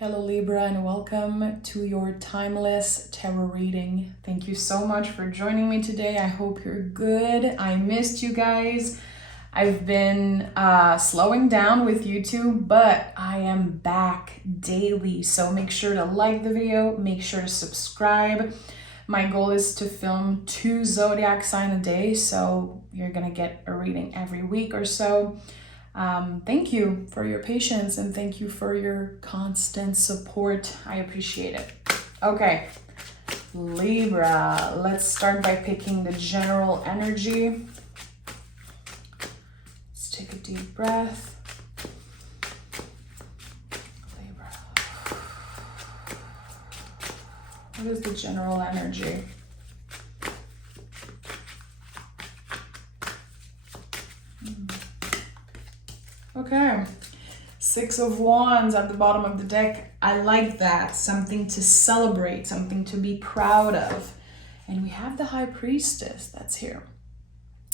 Hello Libra and welcome to your timeless tarot reading. Thank you so much for joining me today. I hope you're good. I missed you guys. I've been slowing down with YouTube, but I am back daily. So make sure to like the video, make sure to subscribe. My goal is to film 2 zodiac sign a day, so you're gonna get a reading every week or so. Thank you for your patience and thank you for your constant support. I appreciate it. Okay, Libra, let's start by picking the general energy. Let's take a deep breath. Libra. What is the general energy? Okay, 6 of Wands at the bottom of the deck. I like that. Something to celebrate, something to be proud of. And we have the High Priestess that's here.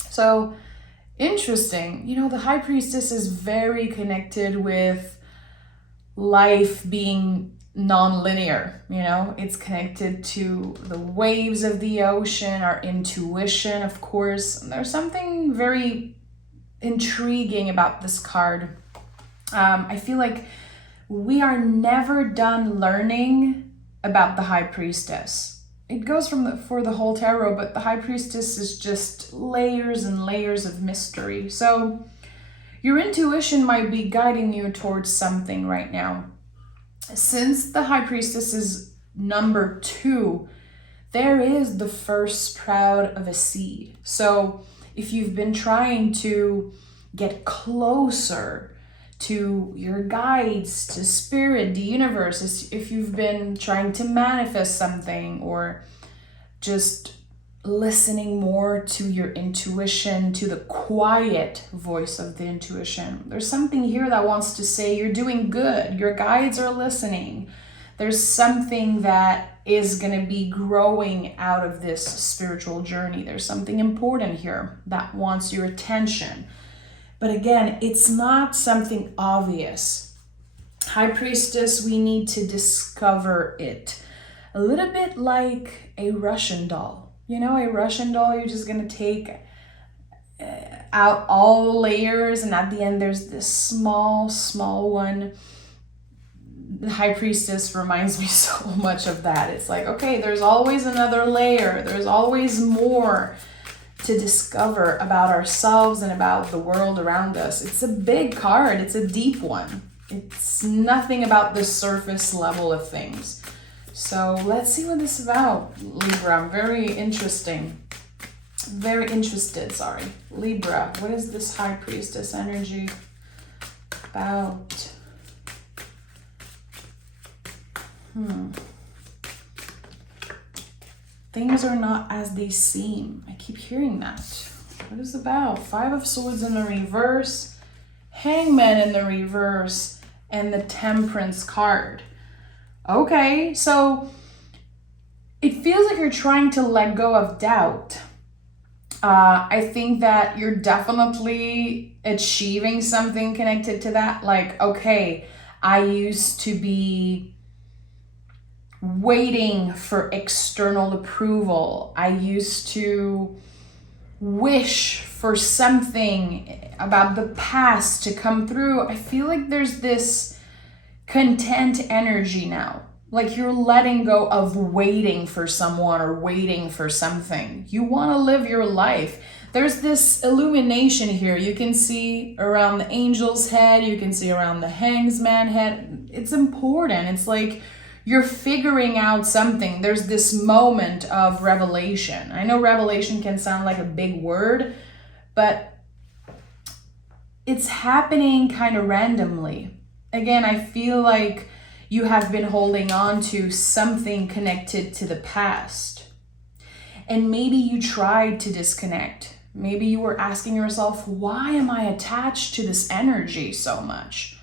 So, interesting. You know, the High Priestess is very connected with life being non-linear. You know, it's connected to the waves of the ocean, our intuition, of course. And there's something very intriguing about this card. I feel like we are never done learning about the High Priestess. It goes for the whole tarot, but the High Priestess is just layers and layers of mystery. So your intuition might be guiding you towards something right now. Since the High Priestess is number 2, there is the first sprout of a seed. So if you've been trying to get closer to your guides, to spirit, the universe, if you've been trying to manifest something or just listening more to your intuition, to the quiet voice of the intuition, there's something here that wants to say you're doing good. Your guides are listening. There's something that is going to be growing out of this spiritual journey. There's something important here that wants your attention. But again, it's not something obvious. High Priestess, we need to discover it. A little bit like a Russian doll. You know, a Russian doll, you're just going to take out all the layers, and at the end there's this small one. The High Priestess reminds me so much of that. It's like, okay, there's always another layer. There's always more to discover about ourselves and about the world around us. It's a big card. It's a deep one. It's nothing about the surface level of things. So let's see what this is about, Libra. I'm very interested, sorry. Libra, what is this High Priestess energy about? Things are not as they seem. I keep hearing that. What is it about? 5 of Swords in the reverse, Hangman in the reverse, and the Temperance card. Okay, so it feels like you're trying to let go of doubt. I think that you're definitely achieving something connected to that. Like, okay, I used to be waiting for external approval. I used to wish for something about the past to come through. I feel like there's this content energy now. Like you're letting go of waiting for someone or waiting for something. You want to live your life. There's this illumination here. You can see around the angel's head. You can see around the hangman head. It's important. It's like you're figuring out something. There's this moment of revelation. I know revelation can sound like a big word, but it's happening kind of randomly. Again, I feel like you have been holding on to something connected to the past. And maybe you tried to disconnect. Maybe you were asking yourself, why am I attached to this energy so much?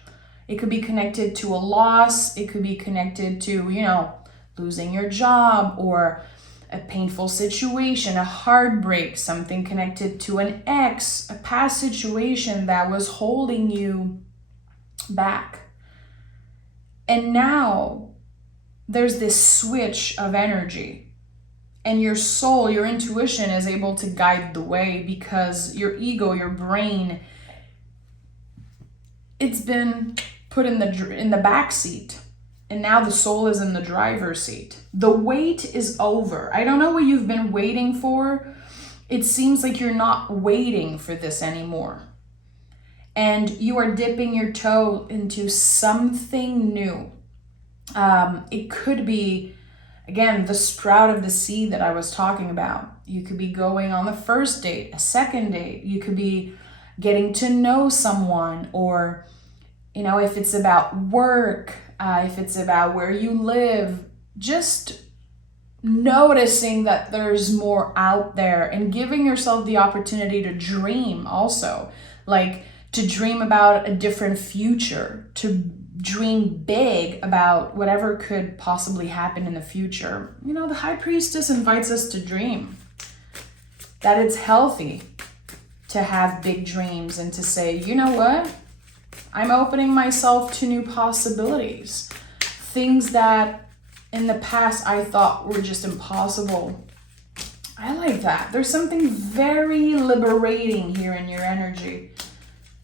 It could be connected to a loss. It could be connected to, you know, losing your job or a painful situation, a heartbreak, something connected to an ex, a past situation that was holding you back. And now there's this switch of energy. And your soul, your intuition is able to guide the way because your ego, your brain, it's been put in the back seat. And now the soul is in the driver's seat. The wait is over. I don't know what you've been waiting for. It seems like you're not waiting for this anymore. And you are dipping your toe into something new. It could be, again, the sprout of the seed that I was talking about. You could be going on the first date, a second date. You could be getting to know someone, or, if it's about work, if it's about where you live, just noticing that there's more out there and giving yourself the opportunity to dream also, like to dream about a different future, to dream big about whatever could possibly happen in the future. The High Priestess invites us to dream, that it's healthy to have big dreams and to say, you know what? I'm opening myself to new possibilities. Things that in the past I thought were just impossible. I like that. There's something very liberating here in your energy.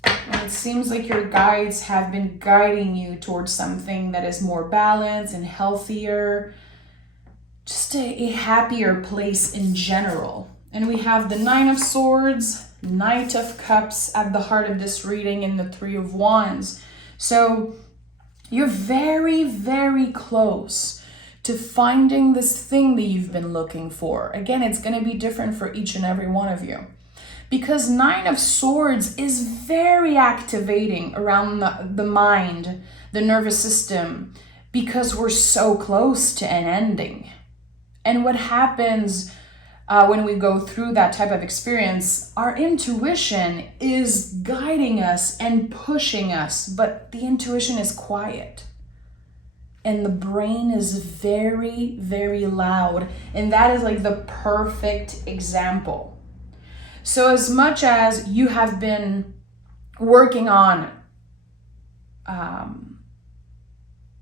And it seems like your guides have been guiding you towards something that is more balanced and healthier, just a happier place in general. And we have the Nine of Swords, Knight of Cups at the heart of this reading, and the Three of Wands. So you're very, very close to finding this thing that you've been looking for. Again, it's going to be different for each and every one of you. Because Nine of Swords is very activating around the mind, the nervous system, because we're so close to an ending. And what happens when we go through that type of experience, our intuition is guiding us and pushing us, but the intuition is quiet. And the brain is very, very loud. And that is like the perfect example. So as much as you have been working on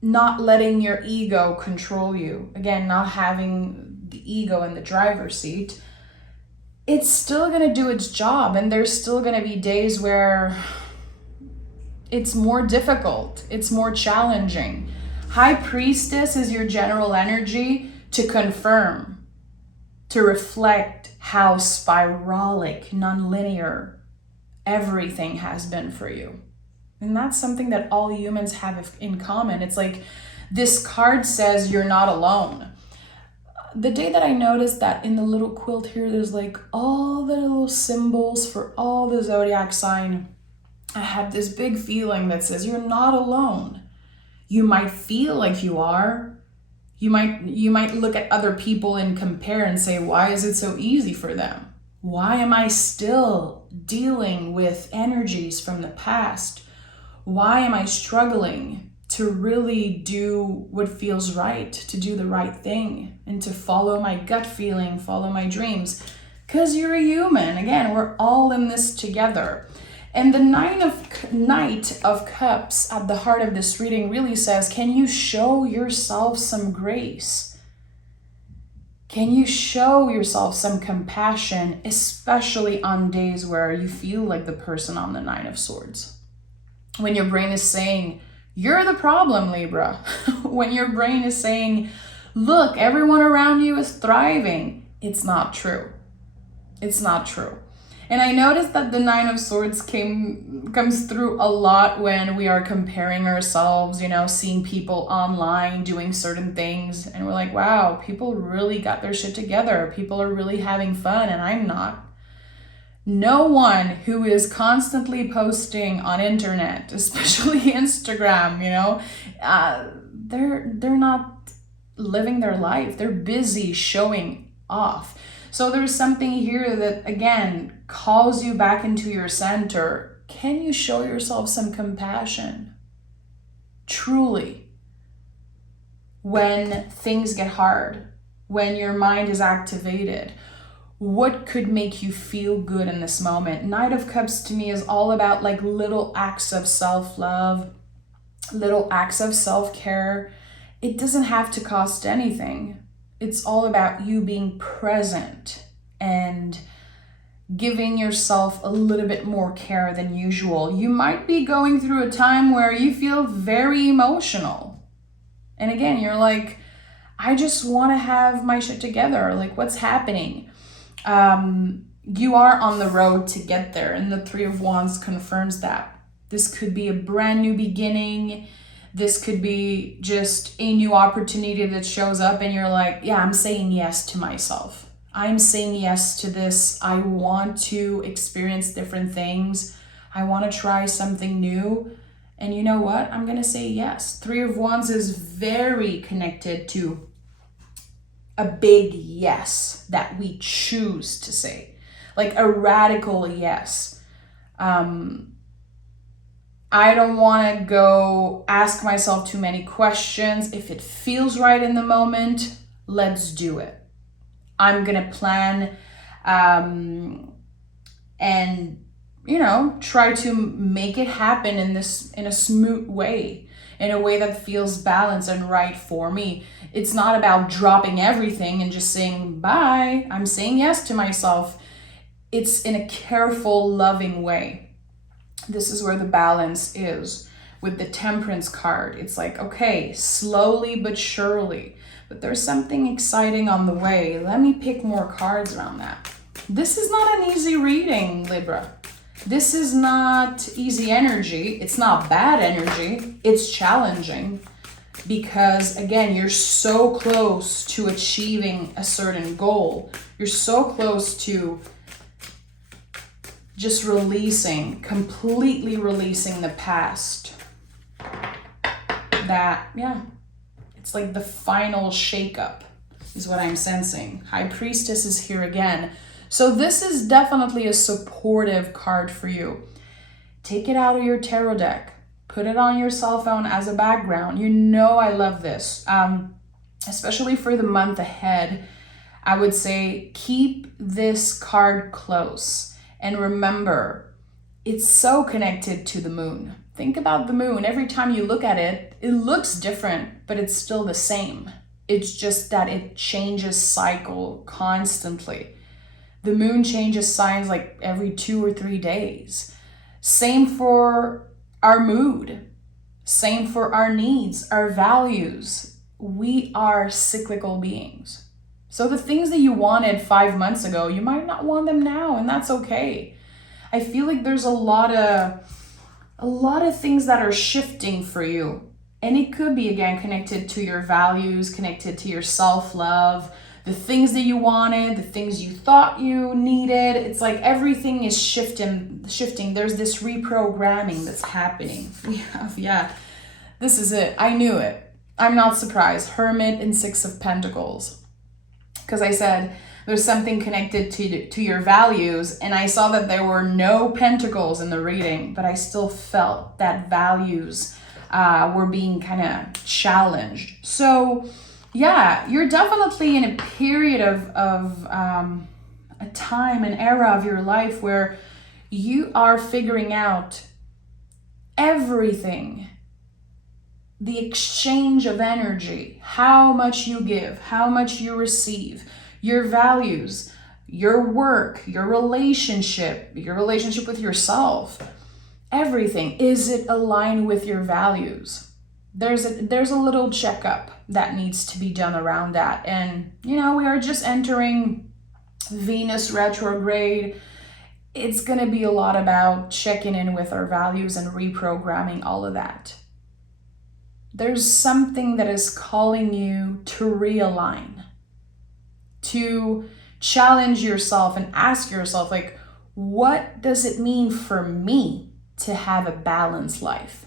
not letting your ego control you, again, not having the ego in the driver's seat, it's still going to do its job. And there's still going to be days where it's more difficult, it's more challenging. High Priestess is your general energy to confirm, to reflect how spiralic, non-linear everything has been for you. And that's something that all humans have in common. It's like this card says you're not alone. The day that I noticed that in the little quilt here, there's like all the little symbols for all the zodiac sign, I had this big feeling that says you're not alone. You might feel like you are. You might look at other people and compare and say, why is it so easy for them? Why am I still dealing with energies from the past? Why am I struggling to really do what feels right, to do the right thing, and to follow my gut feeling, follow my dreams? Because you're a human. Again, we're all in this together. And the Knight of Cups at the heart of this reading really says, can you show yourself some grace? Can you show yourself some compassion, especially on days where you feel like the person on the Nine of Swords? When your brain is saying, you're the problem, Libra. When your brain is saying, look, everyone around you is thriving. It's not true. It's not true. And I noticed that the Nine of Swords comes through a lot when we are comparing ourselves, seeing people online doing certain things. And we're like, wow, people really got their shit together. People are really having fun and I'm not. No one who is constantly posting on internet, especially Instagram, they're not living their life. They're busy showing off. So there's something here that, again, calls you back into your center. Can you show yourself some compassion? Truly. When things get hard, when your mind is activated, what could make you feel good in this moment? Knight of Cups to me is all about like little acts of self-love, little acts of self-care. It doesn't have to cost anything. It's all about you being present and giving yourself a little bit more care than usual. You might be going through a time where you feel very emotional. And again, you're like, I just want to have my shit together. Like, what's happening? You are on the road to get there, and the Three of Wands confirms that. This could be a brand new beginning. This could be just a new opportunity that shows up and you're like, yeah, I'm saying yes to myself. I'm saying yes to this. I want to experience different things. I want to try something new. And you know what? I'm going to say yes. Three of Wands is very connected to a big yes that we choose to say, like a radical yes. I don't want to go ask myself too many questions. If it feels right in the moment, let's do it. I'm going to plan and, try to make it happen in a smooth way, in a way that feels balanced and right for me. It's not about dropping everything and just saying bye. I'm saying yes to myself. It's in a careful, loving way. This is where the balance is with the Temperance card. It's like, okay, slowly but surely, but there's something exciting on the way. Let me pick more cards around that. This is not an easy reading, Libra. This is not easy energy. It's not bad energy. It's challenging because, again, you're so close to achieving a certain goal. You're so close to just completely releasing the past. It's like the final shakeup is what I'm sensing. High Priestess is here again. So this is definitely a supportive card for you. Take it out of your tarot deck. Put it on your cell phone as a background. I love this. Especially for the month ahead, I would say keep this card close. And remember, it's so connected to the moon. Think about the moon. Every time you look at it, it looks different, but it's still the same. It's just that it changes cycle constantly. The moon changes signs like every 2 or 3 days. Same for our mood. Same for our needs, our values. We are cyclical beings. So the things that you wanted 5 months ago, you might not want them now, and that's okay. I feel like there's a lot of things that are shifting for you. And it could be, again, connected to your values, connected to your self-love, the things that you wanted, the things you thought you needed. It's like everything is shifting. There's this reprogramming that's happening. This is it. I knew it. I'm not surprised. Hermit and Six of Pentacles. Because I said there's something connected to your values, and I saw that there were no pentacles in the reading, but I still felt that values were being kind of challenged. So yeah, you're definitely in a period of a time, an era of your life where you are figuring out everything. The exchange of energy, how much you give, how much you receive, your values, your work, your relationship with yourself, everything. Is it aligned with your values? There's a little checkup that needs to be done around that. And, we are just entering Venus retrograde. It's going to be a lot about checking in with our values and reprogramming all of that. There's something that is calling you to realign, to challenge yourself and ask yourself, like, what does it mean for me to have a balanced life?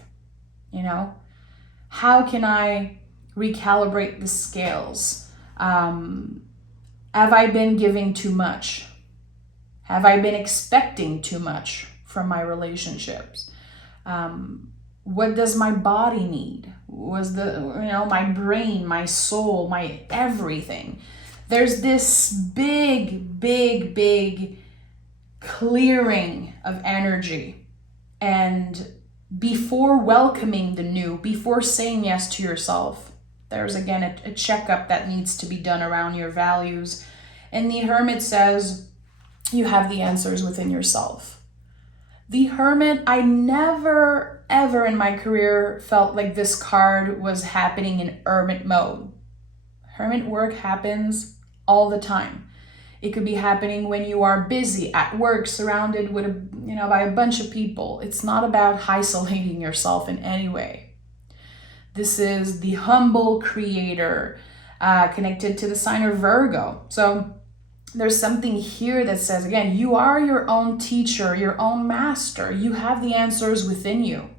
How can I recalibrate the scales? Have I been giving too much? Have I been expecting too much from my relationships? What does my body need? Was my brain, my soul, my everything? There's this big, big, big clearing of energy. And before welcoming the new, before saying yes to yourself. There's again a checkup that needs to be done around your values. And the Hermit says you have the answers within yourself. The Hermit, I never ever in my career felt like this card was happening in Hermit mode. Hermit work happens all the time. It could be happening when you are busy at work, surrounded with by a bunch of people. It's not about isolating yourself in any way. This is the humble creator, connected to the sign of Virgo. So there's something here that says, again, you are your own teacher, your own master. You have the answers within you.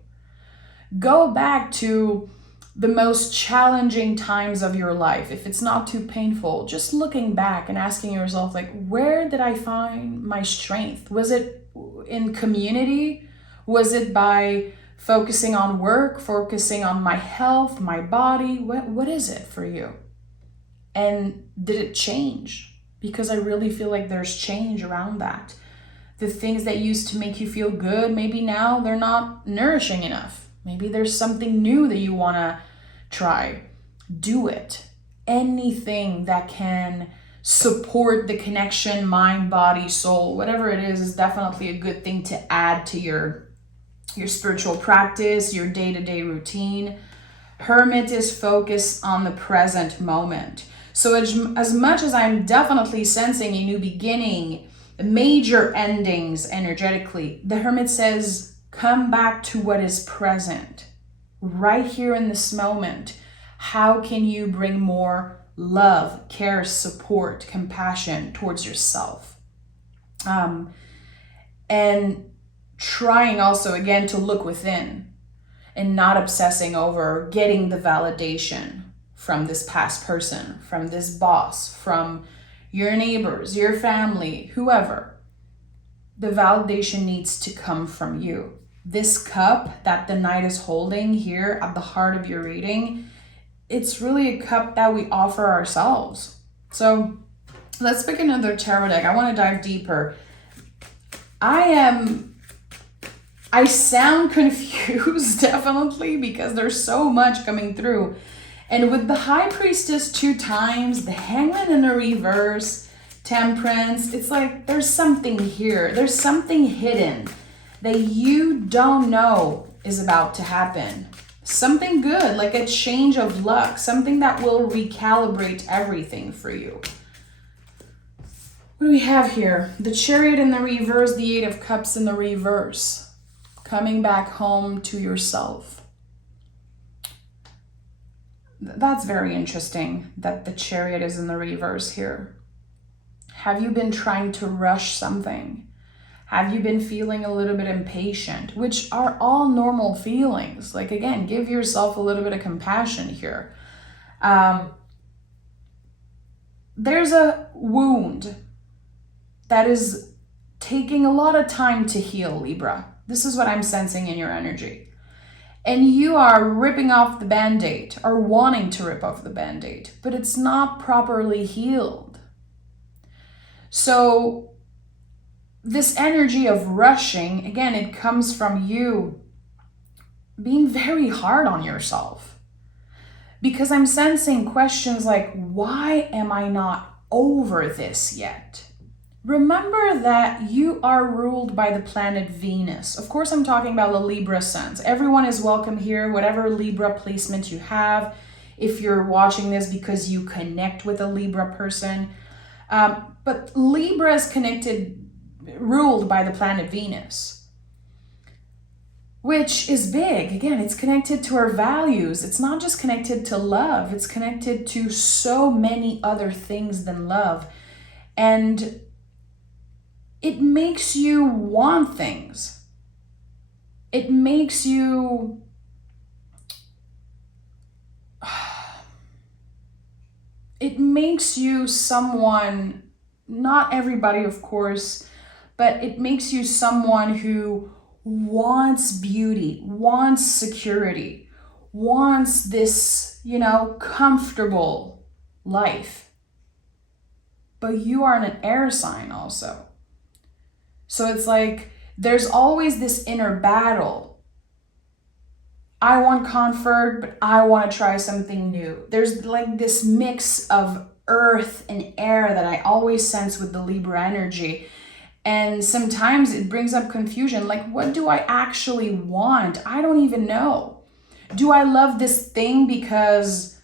Go back to the most challenging times of your life. If it's not too painful, just looking back and asking yourself, like, where did I find my strength? Was it in community? Was it by focusing on work, focusing on my health, my body? What is it for you? And did it change? Because I really feel like there's change around that. The things that used to make you feel good, maybe now they're not nourishing enough. Maybe there's something new that you want to try. Do it. Anything that can support the connection, mind, body, soul, whatever it is definitely a good thing to add to your spiritual practice, your day-to-day routine. Hermit is focused on the present moment. So as much as I'm definitely sensing a new beginning, major endings energetically, the Hermit says, come back to what is present. Right here in this moment, how can you bring more love, care, support, compassion towards yourself? And trying also, again, to look within and not obsessing over getting the validation from this past person, from this boss, from your neighbors, your family, whoever. The validation needs to come from you. This cup that the Knight is holding here at the heart of your reading, it's really a cup that we offer ourselves. So let's pick another tarot deck. I want to dive deeper. I sound confused, definitely, because there's so much coming through. And with the High Priestess 2 times, the Hangman in the reverse, Temperance, it's like there's something here. There's something hidden that you don't know is about to happen. Something good, like a change of luck, something that will recalibrate everything for you. What do we have here? The Chariot in the reverse, the Eight of Cups in the reverse. Coming back home to yourself. That's very interesting that the Chariot is in the reverse here. Have you been trying to rush something? Have you been feeling a little bit impatient? Which are all normal feelings. Like, again, give yourself a little bit of compassion here. There's a wound that is taking a lot of time to heal, Libra. This is what I'm sensing in your energy. And you are ripping off the Band-Aid or wanting to rip off the Band-Aid, but it's not properly healed. So this energy of rushing, again, it comes from you being very hard on yourself. Because I'm sensing questions like, why am I not over this yet? Remember that you are ruled by the planet Venus. Of course, I'm talking about the Libra suns. Everyone is welcome here, whatever Libra placement you have. If you're watching this because you connect with a Libra person. But Libra is ruled by the planet Venus, which is big. Again, it's connected to our values. It's not just connected to love. It's connected to so many other things than love. And it makes you want things. It makes you someone, not everybody, of course, but it makes you someone who wants beauty, wants security, wants this, comfortable life. But you are an air sign also. So it's like there's always this inner battle I want comfort, but I want to try something new. There's like this mix of earth and air that I always sense with the Libra energy. And sometimes it brings up confusion. Like, what do I actually want? I don't even know. Do I love this thing because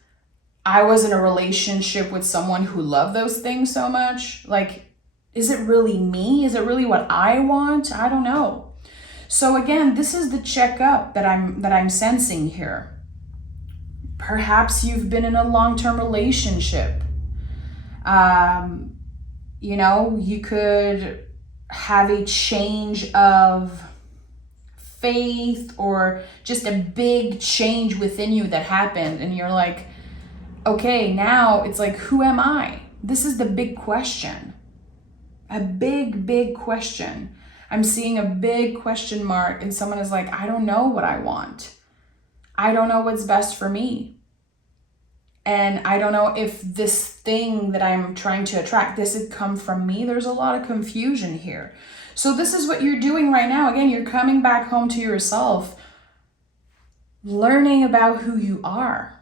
I was in a relationship with someone who loved those things so much? Like, is it really me? Is it really what I want? I don't know. So again, this is the checkup that I'm sensing here. Perhaps you've been in a long-term relationship. You could have a change of faith or just a big change within you that happened, and you're like, okay, now it's like, who am I? This is the big question. A big question. I'm seeing a big question mark, and someone is like, I don't know what I want. I don't know what's best for me. And I don't know if this thing that I'm trying to attract, this had come from me. There's a lot of confusion here. So this is what you're doing right now. Again, you're coming back home to yourself, learning about who you are.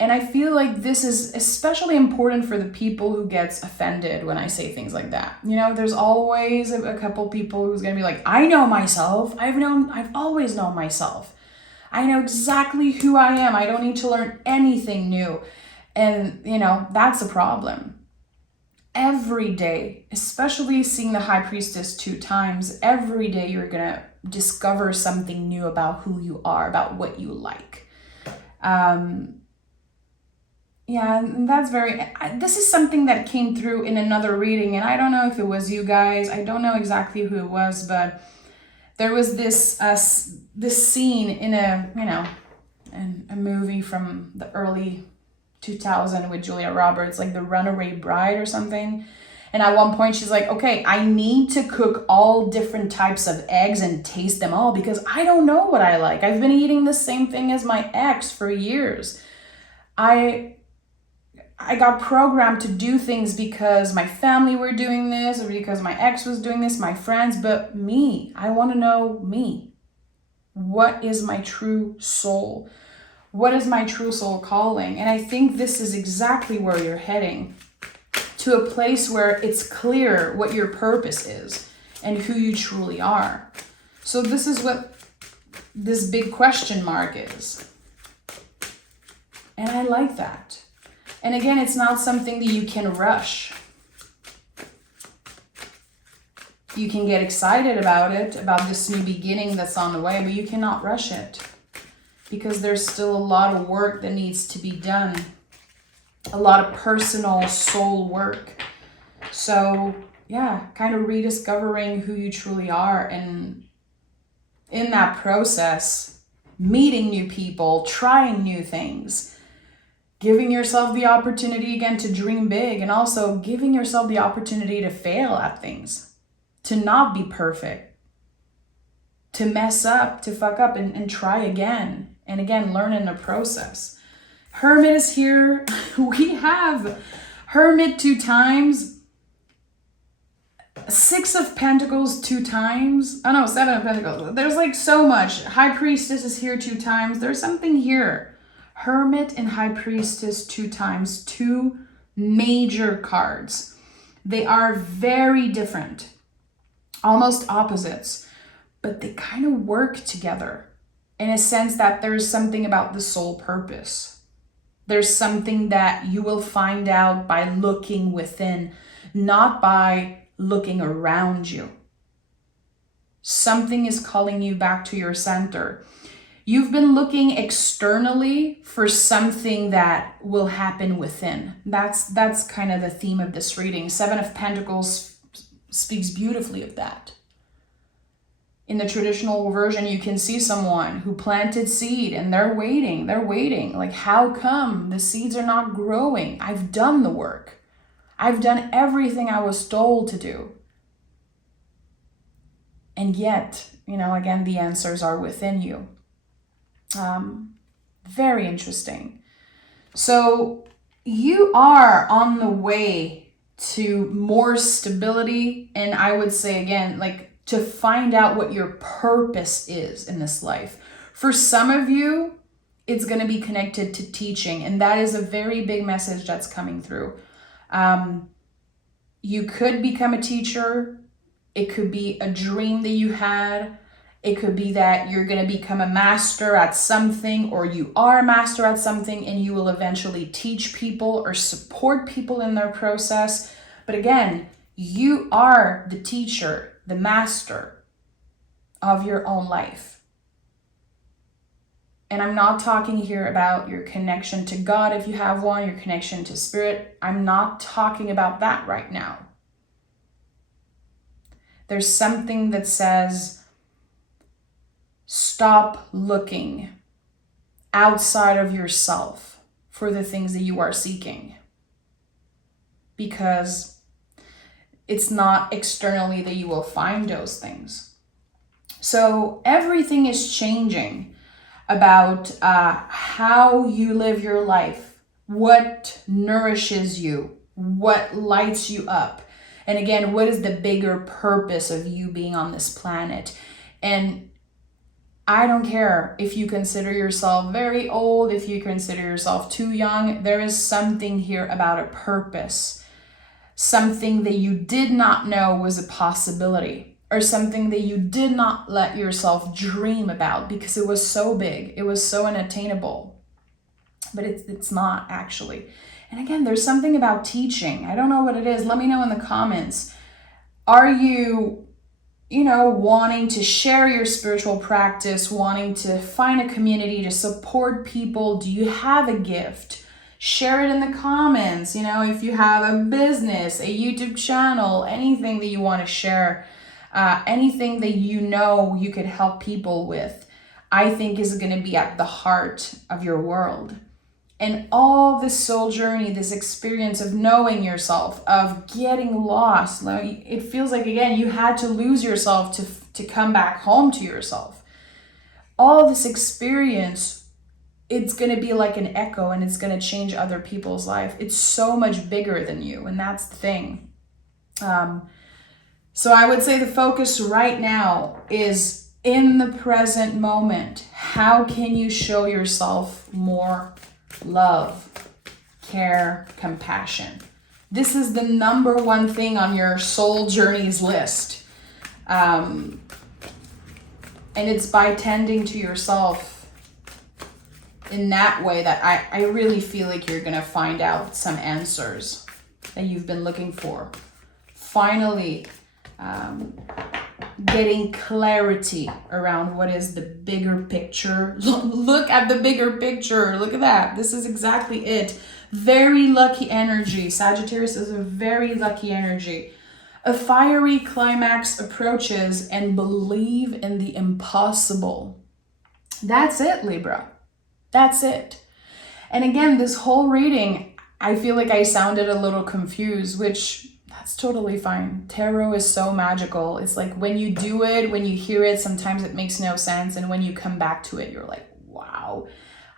And I feel like this is especially important for the people who gets offended when I say things like that. There's always a couple people who's going to be like, I know myself. I've always known myself. I know exactly who I am. I don't need to learn anything new. And, that's a problem. Every day, especially seeing the High Priestess 2 times, every day you're going to discover something new about who you are, about what you like. And that's this is something that came through in another reading, and I don't know if it was you guys. I don't know exactly who it was, but there was this scene in a movie from the early 2000 with Julia Roberts, like The Runaway Bride or something. And at one point she's like, okay, I need to cook all different types of eggs and taste them all because I don't know what I like. I've been eating the same thing as my ex for years. I got programmed to do things because my family were doing this or because my ex was doing this, my friends, but me, I want to know me. What is my true soul? What is my true soul calling? And I think this is exactly where you're heading, to a place where it's clear what your purpose is and who you truly are. So this is what this big question mark is. And I like that. And again, it's not something that you can rush. You can get excited about it, about this new beginning that's on the way, but you cannot rush it because there's still a lot of work that needs to be done. A lot of personal soul work. So yeah, kind of rediscovering who you truly are, and in that process, meeting new people, trying new things, giving yourself the opportunity again to dream big, and also giving yourself the opportunity to fail at things, to not be perfect, to mess up, to fuck up, and try again. And again, learn in the process. Hermit is here. We have Hermit 2 times. 6 of Pentacles 2 times. Oh no, 7 of Pentacles. There's like so much. High Priestess is here 2 times. There's something here. Hermit and High Priestess 2 times. 2 major cards. They are very different. Almost opposites. But they kind of work together. In a sense that there's something about the soul purpose. There's something that you will find out by looking within, not by looking around you. Something is calling you back to your center. You've been looking externally for something that will happen within. That's kind of the theme of this reading. 7 of Pentacles speaks beautifully of that. In the traditional version, you can see someone who planted seed and they're waiting. Like, how come the seeds are not growing? I've done the work. I've done everything I was told to do. And yet, again, the answers are within you. Very interesting. So you are on the way to more stability. And I would say again, like, to find out what your purpose is in this life. For some of you, it's going to be connected to teaching, and that is a very big message that's coming through. You could become a teacher. It could be a dream that you had. It could be that you're going to become a master at something, or you are a master at something and you will eventually teach people or support people in their process. But again, you are the teacher, the master of your own life. And I'm not talking here about your connection to God, if you have one, your connection to spirit. I'm not talking about that right now. There's something that says, stop looking outside of yourself for the things that you are seeking. Because it's not externally that you will find those things. So everything is changing about how you live your life, what nourishes you, what lights you up. And again, what is the bigger purpose of you being on this planet? And I don't care if you consider yourself very old, if you consider yourself too young, there is something here about a purpose. Something that you did not know was a possibility, or something that you did not let yourself dream about because it was so big, it was so unattainable. But it's not actually. And again, there's something about teaching. I don't know what it is. Let me know in the comments. Are you wanting to share your spiritual practice, wanting to find a community to support people? Do you have a gift? Share it in the comments. If you have a business, a YouTube channel, anything that you want to share, anything that you could help people with, I think is going to be at the heart of your world. And all this soul journey, this experience of knowing yourself, of getting lost, it feels like, again, you had to lose yourself to come back home to yourself. All this experience, it's going to be like an echo, and it's going to change other people's life. It's so much bigger than you, and that's the thing. So I would say the focus right now is in the present moment. How can you show yourself more love, care, compassion? This is the number one thing on your soul journeys list. And it's by tending to yourself in that way that I really feel like you're going to find out some answers that you've been looking for. Finally, getting clarity around what is the bigger picture. Look at the bigger picture. Look at that. This is exactly it. Very lucky energy. Sagittarius is a very lucky energy. A fiery climax approaches, and believe in the impossible. That's it, Libra. That's it. And again, this whole reading, I feel like I sounded a little confused, which that's totally fine. Tarot is so magical. It's like when you do it, when you hear it, sometimes it makes no sense. And when you come back to it, you're like, wow,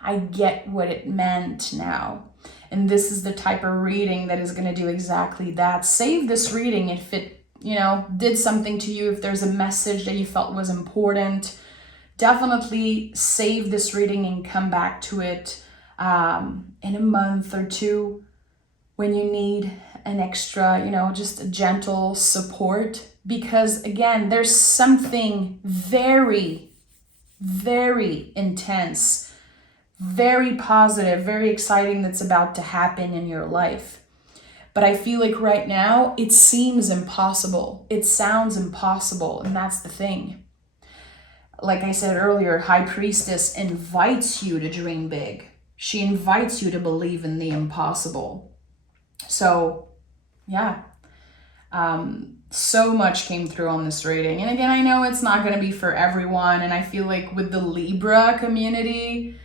I get what it meant now. And this is the type of reading that is going to do exactly that. Save this reading if it, did something to you, if there's a message that you felt was important. Definitely save this reading and come back to it in a month or two when you need an extra, just a gentle support. Because again, there's something very, very intense, very positive, very exciting that's about to happen in your life. But I feel like right now it seems impossible. It sounds impossible. And that's the thing. Like I said earlier, High Priestess invites you to dream big. She invites you to believe in the impossible. So, yeah. So much came through on this reading. And again, I know it's not going to be for everyone. And I feel like with the Libra community,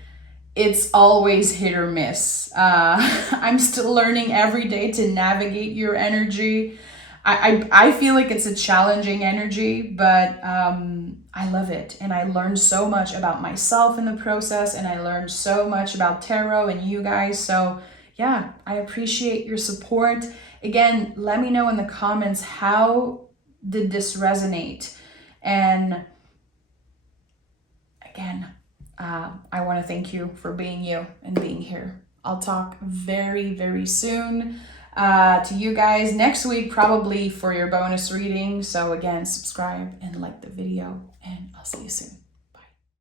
it's always hit or miss. I'm still learning every day to navigate your energy. I feel like it's a challenging energy, but I love it. And I learned so much about myself in the process, and I learned so much about tarot and you guys. So yeah, I appreciate your support. Again, let me know in the comments, how did this resonate? And again, I want to thank you for being you and being here. I'll talk very, very soon to you guys next week, probably for your bonus reading. So again, subscribe and like the video, and I'll see you soon.